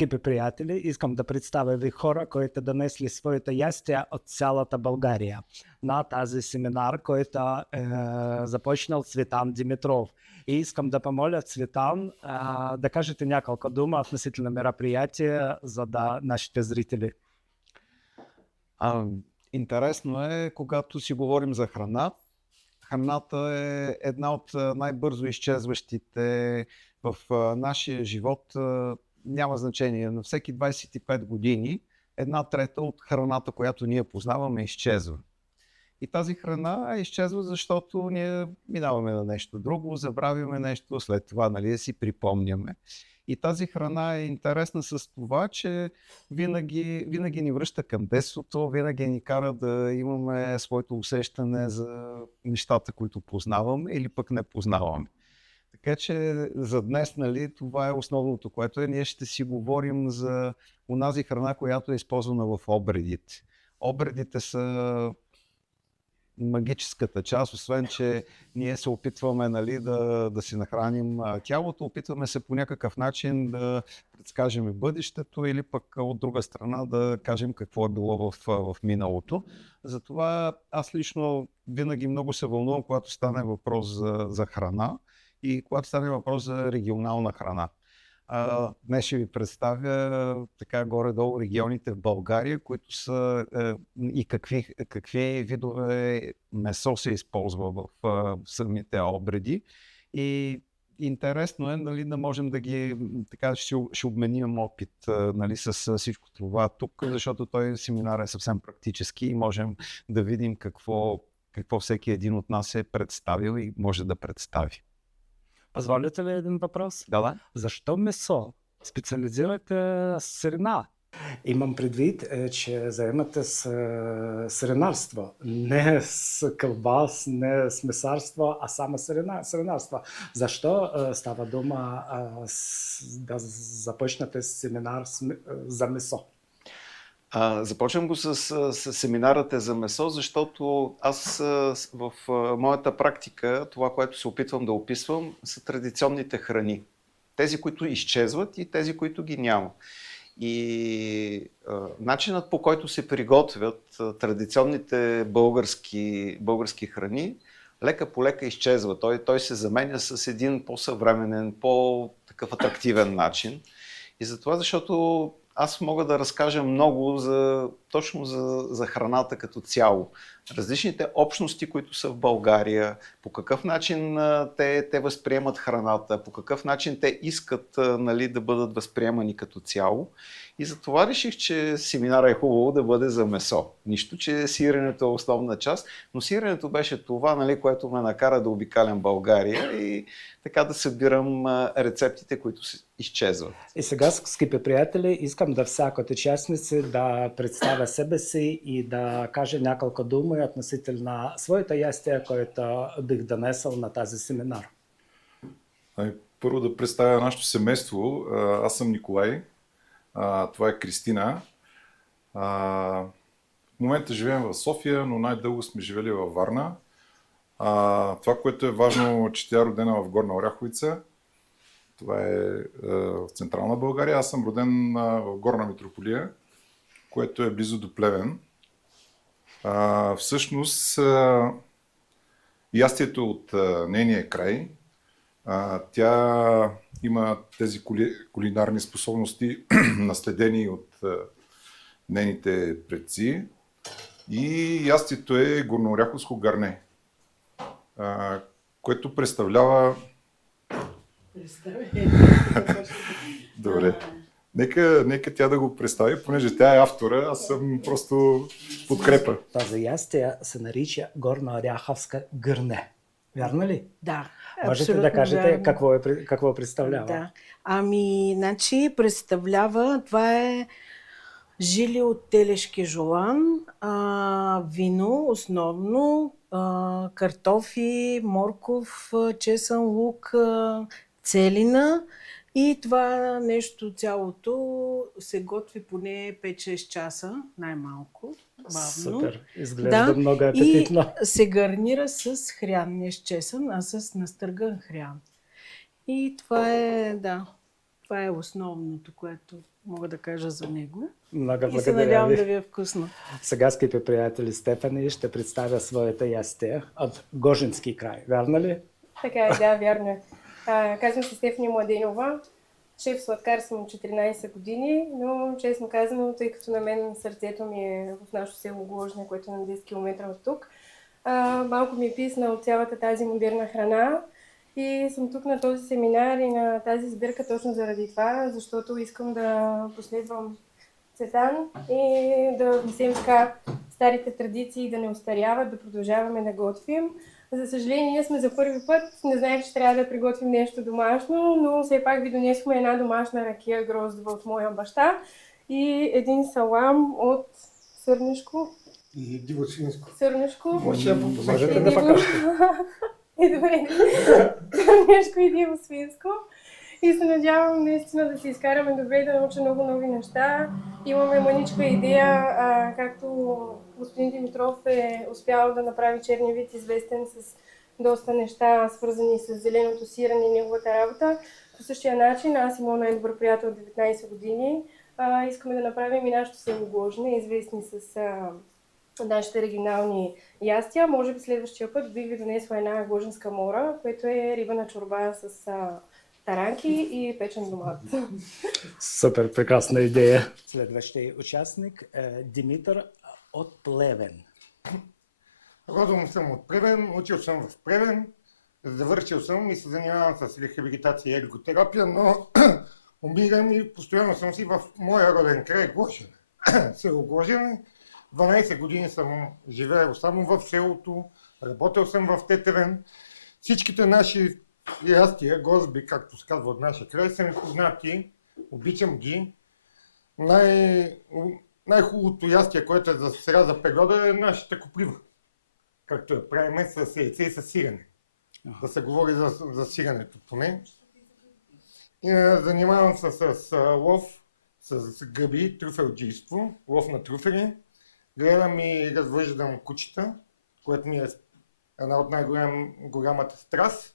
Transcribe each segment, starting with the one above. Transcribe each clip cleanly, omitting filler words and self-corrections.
Скъпи приятели, искам да представя ви хора, които донесли своите ястия от цялата България на тази семинар, който е започнал Цветан Димитров. И искам да помоля Цветан да кажете няколко дума относително мероприятие за нашите зрители. Интересно е, когато си говорим за храна. Храната е една от най-бързо изчезващите в нашия живот. Няма значение. На всеки 25 години 1/3 от храната, която ние познаваме, изчезва. И тази храна изчезва, защото ние минаваме на нещо друго, забравяме нещо, след това да си припомняме. И тази храна е интересна с това, че винаги ни връща към детството, винаги ни кара да имаме своето усещане за нещата, които познаваме или пък не познаваме. Така че за днес, това е основното, което е. Ние ще си говорим за онази храна, която е използвана в обредите. Обредите са магическата част, освен че ние се опитваме да си нахраним тялото, опитваме се по някакъв начин да предскажем бъдещето или пък от друга страна да кажем какво е било в миналото. Затова аз лично винаги много се вълнувам, когато стане въпрос за храна и когато стане въпрос за регионална храна. Днес ще ви представя така горе-долу регионите в България, които са и какви видове месо се използва в самите обреди. И интересно е да можем да ги, така ще обменим опит с всичко това тук, защото той семинар е съвсем практически и можем да видим какво всеки един от нас е представил и може да представи. Позволите ли един въпрос? Да. Защо месо? Специализирате сирена. Имам предвид, че заемате с сиренарство. Не с кълбас, не с месарство, а само сиренарство. Защо става дума да започнете семинар за месо? Започвам го с семинарът за месо, защото аз в моята практика, това, което се опитвам да описвам, са традиционните храни. Тези, които изчезват и тези, които ги няма. И начинът, по който се приготвят традиционните български храни, лека по лека изчезва. Той се заменя с един по-съвременен, по-такъв атрактивен начин. И затова, защото аз мога да разкажа много точно за храната като цяло. Различните общности, които са в България, по какъв начин те възприемат храната, по какъв начин те искат да бъдат възприемани като цяло. И затова реших, че семинара е хубаво да бъде за месо. Нищо, че сиренето е основна част, но сиренето беше това, което ме накара да обикалям България и така да събирам рецептите, които се изчезват. И сега, скъпи приятели, искам да всяка от участници да представя себе си и да каже няколко думи относително на своята ястия, която бих донесъл на тази семинар. Първо да представя нашето семейство. Аз съм Николай. Това е Кристина. В момента живеем в София, но най-дълго сме живели във Варна. Това, което е важно, че тя е родена в Горна Оряховица. Това е в Централна България. Аз съм роден в Горна Митрополия, което е близо до Плевен. Всъщност, ястието от нейния край, тя има тези кулинарни способности, наследени от нейните предци. И ястието е горнооряховско гарне, което представлява... Добре. Нека тя да го представи, понеже тя е автора, аз съм просто подкрепа. Тази ястия се нарича горнооряховска гърне. Вярно ли? Да. Можете да кажете какво представлява? Да. Представлява, това е жили от телешки жолан, вино основно, картофи, морков, чесън, лук, целина. И това нещо цялото се готви поне 5-6 часа, най-малко, бавно. Супер, изглежда много апетитно. И се гарнира с хрян, не с чесън, а с настърган хрян. И това е основното, което мога да кажа за него. Много И се благодаря надявам ви. да ви е вкусно. Сега, скъпи приятели, Стефани ще представя своята ястие от Гожински край. Вярно ли? Така е, да, вярно е. Казвам се Стефани Младенова. Шеф сладкар съм от 14 години, но честно казано, тъй като на мен сърцето ми е в нашето село Гложня, което е на 10 км от тук, малко ми е писна от цялата тази модерна храна и съм тук на този семинар и на тази сбирка точно заради това, защото искам да последвам Цветан и да внесем така старите традиции, да не остаряват, да продължаваме да готвим. За съжаление, ние сме за първи път. Не знаех, че трябва да приготвим нещо домашно, но все пак ви донесохме една домашна ракия гроздова от моя баща и един салам от сърнешко. И диво свинско. Сърнешко. Можете да Можете И да диво- покажете. И добре. Сърнешко и диво свинско. И се надявам наистина да си изкараме добре и да науча много нови неща. Имаме мъничка идея, както господин Димитров е успял да направи черния вид известен с доста неща, свързани с зеленото сирене и неговата работа. По същия начин, аз и моят най-добър приятел от 19 години, искаме да направим и нашето село Гложене, известни с нашите регионални ястия. Може би следващия път бих ви донесла една гложенска мора, което е рибана чорба с таранки и печен домат. Супер, прекрасна идея. Следващия участник е Димитър от Плевен. Родом съм от Плевен, учил съм в Плевен, завършил съм и се занимавам с рехабилитация и ерготерапия, но умирам и постоянно съм си в моя роден край Гложене. Село Гложене. 12 години съм живеел само в селото, работил съм в Тетевен. Всичките наши ястия, гозби, както се казва от нашия край, са ми познати, обичам ги. Най-хубавото ястие, което е за сега за периода, е нашата коплива. Както я правим с яйце и с сирене. Да се говори за сиренето поне. И, занимавам се с лов, с гъби, трюфелджийство, лов на трюфели. Гледам и развъждам кучета, което ми е една от най-голямата страст.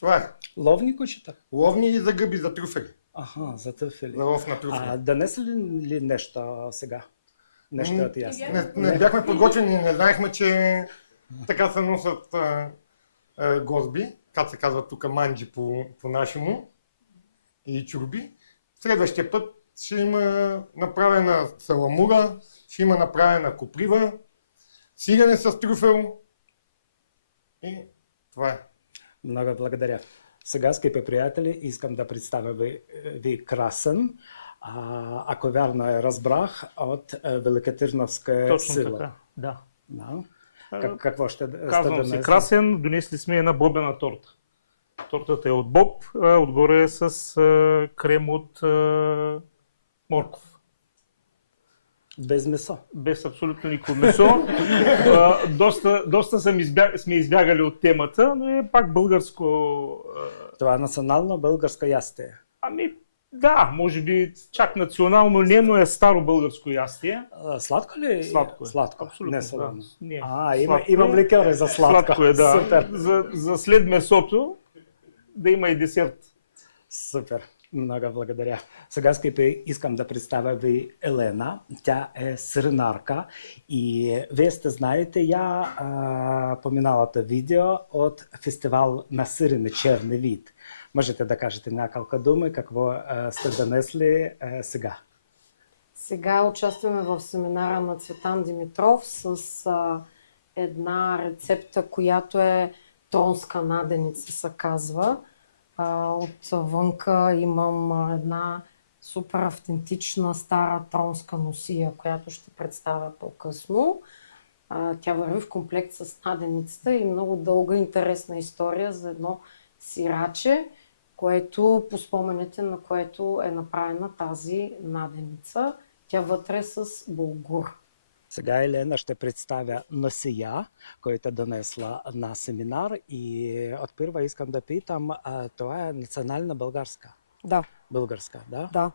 Това е. Ловни кучета? Ловни и за гъби, за трюфели. Аха, за трюфели. За лов на трюфели. Донесли ли нещо сега? Нещо от ястие? Не бяхме подготвени, не знаехме, че така се носят гозби, как се казва тук манджи по-нашему и чурби. Следващия път ще има направена саламура, ще има направена коплива, сирене с трюфел и това е. Много благодаря. Сега, скъпи приятели, искам да представя ви Красен. Ако вярно разбрах, от Великотърновска Точно сила. така, да. Да. Какво ще сте Казвам се донесли? Красен, донесли сме една бобена торта. Тортата е от боб, отгоре е с крем от морков. Без месо. Без абсолютно никакво месо. Доста сме избягали от темата, но е пак българско. Това е национално българско ястие. Ами да, може би чак национално не, но е старо българско ястие. Сладко ли? Сладко е. Сладко. Абсолютно, Не да. солено. Не. Имам ликьори за сладко. Сладко е, да. Супер. За след месото да има и десерт. Супер. Много благодаря. Сега, скъпи, искам да представя ви Елена. Тя е сиренарка и вие сте знаете я по миналото видео от фестивал на сирене Черни вид. Можете да кажете няколко думи какво сте донесли сега? Сега участваме в семинара на Цветан Димитров с една рецепта, която е тронска наденица, се казва. Отвънка имам една супер автентична стара тронска носия, която ще представя по-късно. Тя върви в комплект с наденицата и много дълга интересна история за едно сираче, което по спомените на което е направена тази наденица. Тя вътре е с булгур. Сега Елена ще представя носия, който е донесла на семинар и отпърво искам да питам, това е национална българска? Да. Българска, да? Да.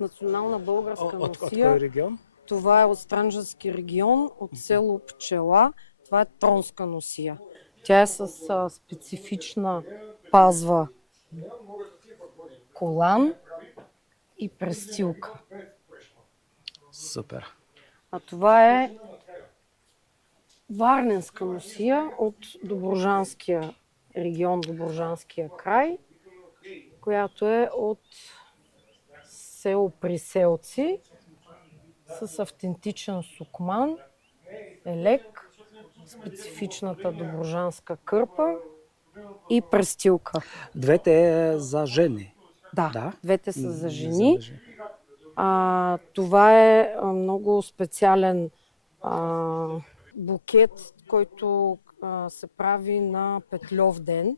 Национална българска От носия. кой регион? Това е от Странджански регион, от село Пчела. Това е тронска носия. Тя е с специфична пазва колан и престилка. Супер. А това е варненска носия от Добруджанския регион, Добруджанския край, която е от село Приселци с автентичен сукман, елек, специфичната добруджанска кърпа и престилка. Двете е за жени. Да, двете са за За жени. Това е много специален букет, който се прави на Петльов ден.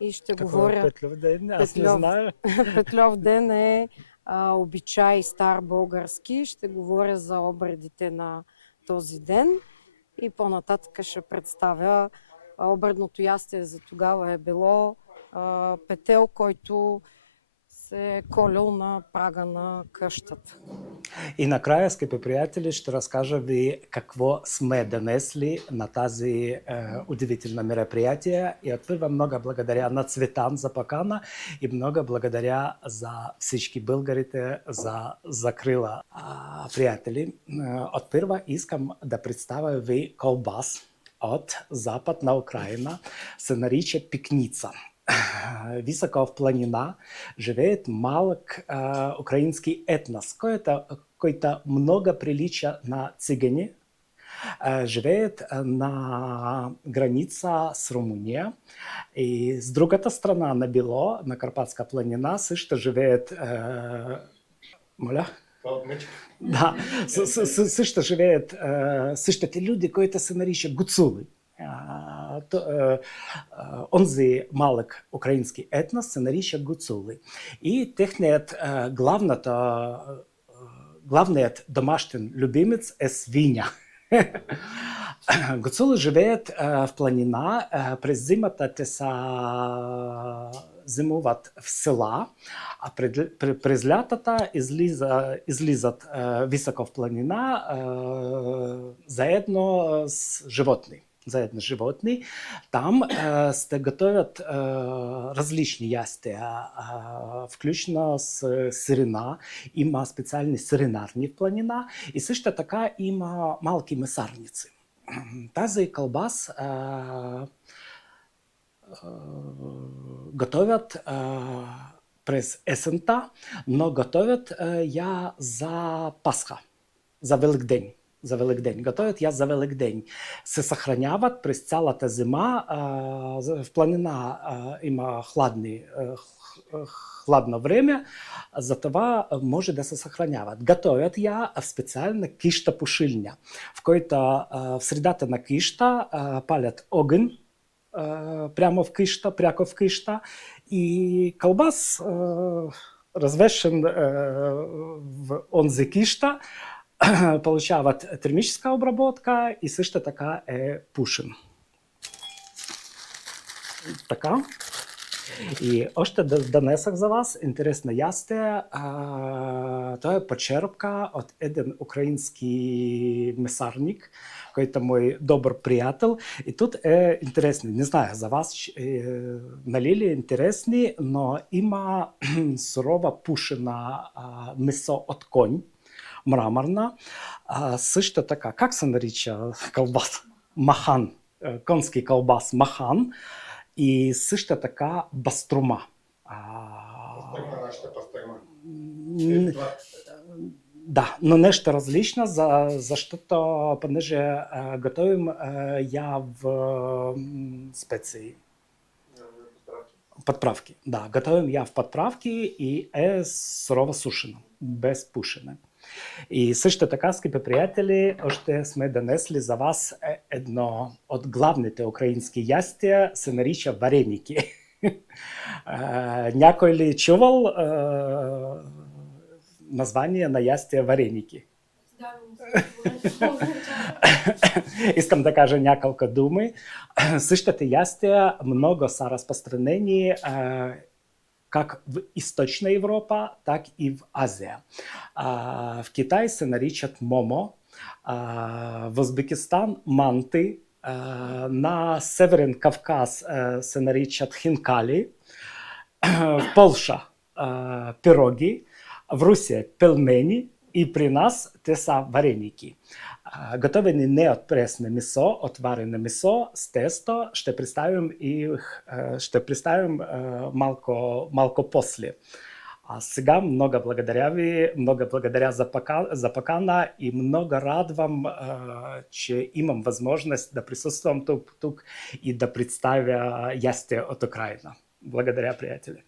И ще Какво говоря... е Петльов ден? Аз не Петльов- знаю. Петльов ден е обичай стар български. Ще говоря за обредите на този ден. И по-нататък ще представя обредното ястие за тогава е било петел, който се е колил на прага на къщата. И накрая, скъпи приятели, ще разкажа ви какво сме донесли на тази удивително мероприятие. И отпърва много благодаря на Цветан за покана и много благодаря за всички българите за закрила. Приятели, отпърва искам да представя ви колбас от западна Украина, се нарича пикница. Високо в планина живеет малък украински етнос, който много прилича на цигани. Живеят на граница с Румъния и с другата страна на Било, на Карпатска планина, също живеят моля? Да, също живеят същите люди, които се наричат гуцули. Онзи малък украински етнос се нарича гуцули. И техният главният домашен любимец е свиня. Гуцули живеят в планина, през зимата те са зимуват в села, а през лятата излизат високо в планина заедно с животни. Там се готовят различни ястия, включно с сирена. Има специални сиренарни в планина и също така има малки месарници. Тази колбас готовят през есента, но готовят я за Пасха, за Великден. Готовят я за Великден. Се съхраняват през цялата зима. В планина има хладно време, затова може да се съхраняват. Готовят я в специална кища пушилня, в който в средата на кища палят огън прямо в къща и колбас, развешен в онзи кища, получават термическа обработка и също така е пушен. Така. И още донесах за вас интересна ястие. Това е почерпка от един украински месарник, който е мой добър приятел. И тут е интересно, не знаю за вас, нали ли е интересни, но има сурова пушена месо от конь, мраморна. Също така, как се нарича колбас? Махан. Конски колбас махан. И също така баструма. Нашата пастърма. Да, но нещо различно, защото понеже готовим я в специи. Подправки. Да, готовим я в подправки и е сурово сушена, без пушене. И също така, скъпи приятели, още сме донесли за вас едно от главните украински ястия, се нарича вареники. Някой ли чувал название на ястия вареники? Искам да кажа няколко думи. Същите ястия много са разпространени как в Източна Европа, так и в Азия. В Китай се наричат момо, в Узбекистан манти, на Северен Кавказ се наричат хинкали, в Полша пироги, В Русия пелмени и при нас те са вареники. Готовени не от пресне месо, от варене месо с тесто. Ще представим малко после. А сега много благодаря ви, много благодаря за покана и много радвам, че имам възможност да присъствам тук и да представя ястие от Украина. Благодаря, приятели.